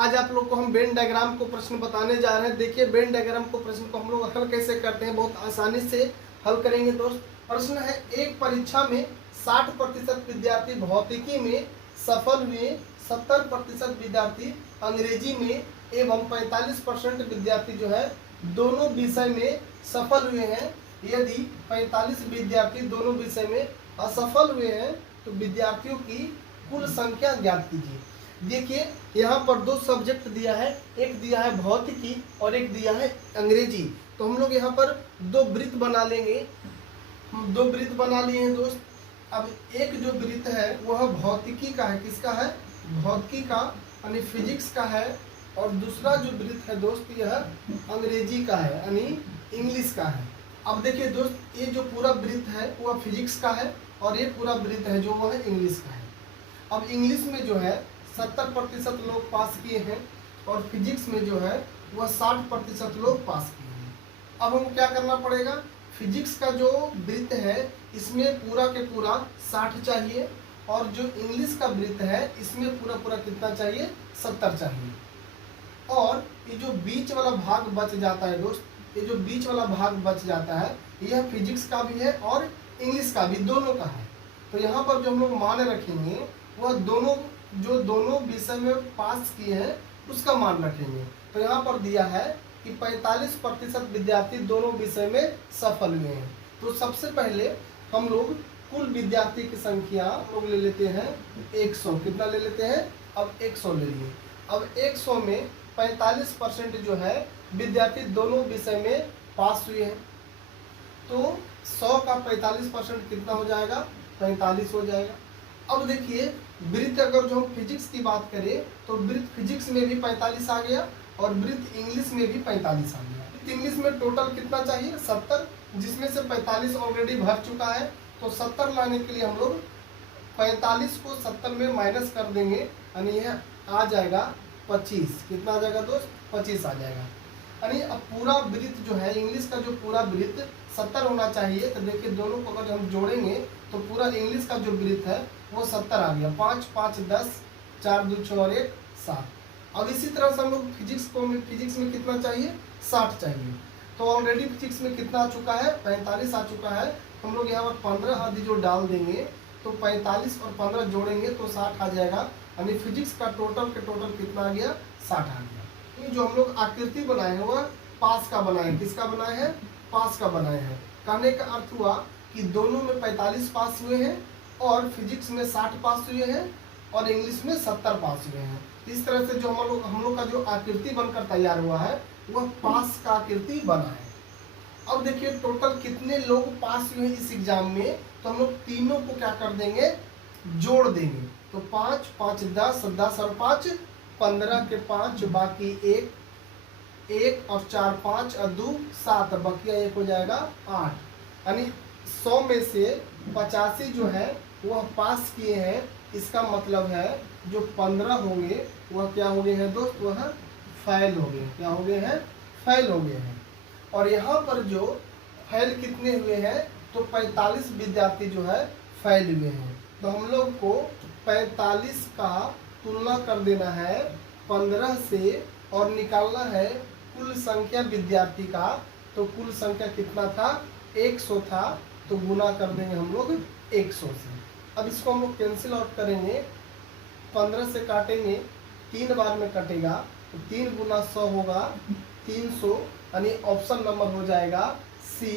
आज आप लोग को हम वेन डायग्राम को प्रश्न बताने जा रहे हैं। देखिए वेन डायग्राम को प्रश्न को हम लोग हल कैसे करते हैं, बहुत आसानी से हल करेंगे दोस्त। प्रश्न है, एक परीक्षा में 60% विद्यार्थी भौतिकी में सफल हुए, 70% विद्यार्थी अंग्रेजी में एवं 45% विद्यार्थी जो है दोनों विषय में सफल हुए हैं। यदि 45 विद्यार्थी दोनों विषय में असफल हुए हैं तो विद्यार्थियों की कुल संख्या ज्ञात कीजिए। देखिए यहाँ पर दो सब्जेक्ट दिया है, एक दिया है भौतिकी और एक दिया है अंग्रेजी। तो हम लोग यहाँ पर दो वृत्त बना लेंगे। दो वृत्त बना लिए हैं दोस्त। अब एक जो वृत्त है वह भौतिकी का है, किसका है? भौतिकी का यानी फिजिक्स का है। और दूसरा जो वृत्त है दोस्त यह अंग्रेजी का है यानी इंग्लिश का है। अब देखिए दोस्त, ये जो पूरा वृत्त है वह फिजिक्स का है और ये पूरा वृत्त है जो वह इंग्लिश का है। अब इंग्लिश में जो है 70% लोग पास किए हैं और फिजिक्स में जो है वह 60% लोग पास किए हैं। अब हम क्या करना पड़ेगा, फिजिक्स का जो वृत्त है इसमें पूरा के पूरा 60 चाहिए और जो इंग्लिश का वृत्त है इसमें पूरा पूरा कितना चाहिए? 70 चाहिए। और ये जो बीच वाला भाग बच जाता है दोस्त, ये जो बीच वाला भाग बच जाता है यह फिजिक्स का भी है और इंग्लिश का भी, दोनों का है। तो यहाँ पर जो हम लोग मान रखेंगे वह दोनों विषय में पास किए हैं उसका मान रखेंगे। तो यहाँ पर दिया है कि 45% विद्यार्थी दोनों विषय में सफल हुए हैं। तो सबसे पहले हम लोग कुल विद्यार्थी की संख्या लोग ले लेते हैं 100। कितना ले लेते हैं? अब 100 ले लिए। अब 100 में 45% जो है विद्यार्थी दोनों विषय में पास हुए हैं। तो 100 का 45% कितना हो जाएगा? 45 हो जाएगा। अब देखिए वृत्त अगर जो हम फिजिक्स की बात करें तो वृत्त फिजिक्स में भी 45 आ गया और वृत्त इंग्लिश में भी 45 आ गया। इंग्लिश में टोटल कितना चाहिए? 70, जिसमें से 45 ऑलरेडी भर चुका है। तो 70 लाने के लिए हम लोग 45 को 70 में माइनस कर देंगे यानी यह आ जाएगा 25। कितना आ जाएगा दोस्त? 25 आ जाएगा। यानी अब पूरा वृत्त जो है इंग्लिश का जो पूरा वृत्त 70 होना चाहिए। तो देखिए दोनों को अगर हम जोड़ेंगे तो पूरा इंग्लिश का जो वृत्त है वो 70 आ गया। 5 5 10, 4 2 6 और 1 7। अब इसी तरह से हम लोग फिजिक्स में कितना चाहिए? 60 चाहिए। तो ऑलरेडी फिजिक्स में कितना आ चुका है? 45 आ चुका है। हम लोग यहाँ पर 15 आदि जो डाल देंगे तो 45 और 15 जोड़ेंगे तो 60 आ जाएगा। यानी फिजिक्स का टोटल कितना आ गया? 60 आ गया। ये जो हम लोग आकृति बनाए हैं वह पास का बनाए हैं। किसका बनाए हैं? पास का बनाए हैं। कहने का अर्थ हुआ कि दोनों में 45 पास हुए हैं और फिजिक्स में 60 पास हुए हैं और इंग्लिश में 70 पास हुए हैं। इस तरह से जो हम लोग का जो आकृति बनकर तैयार हुआ है वह पास का आकृति बना है। अब देखिए टोटल कितने लोग पास हुए हैं इस एग्जाम में, तो हम लोग तीनों को क्या कर देंगे? जोड़ देंगे। तो 5 5 10 10 और 5 15 के 5 बाकी 1 और 4 5 और 2 7 बकिया 1 हो जाएगा 8। यानी 100 में से 85 जो है वह पास किए हैं। इसका मतलब है जो 15 होंगे वह क्या हो गए हैं दोस्त? वह फेल हो गए। क्या हो गए हैं? फेल हो गए हैं। और यहाँ पर जो फेल कितने हुए हैं? तो 45 विद्यार्थी जो है फेल हुए हैं। तो हम लोग को 45 का तुलना कर देना है 15 से और निकालना है कुल संख्या विद्यार्थी का। तो कुल संख्या कितना था? 100 था। तो गुना कर देंगे हम लोग 100 से। अब इसको हम लोग कैंसिल आउट करेंगे। 15 से काटेंगे 3 बार में कटेगा तो 3 गुना 100 होगा 300। यानी ऑप्शन नंबर हो जाएगा सी।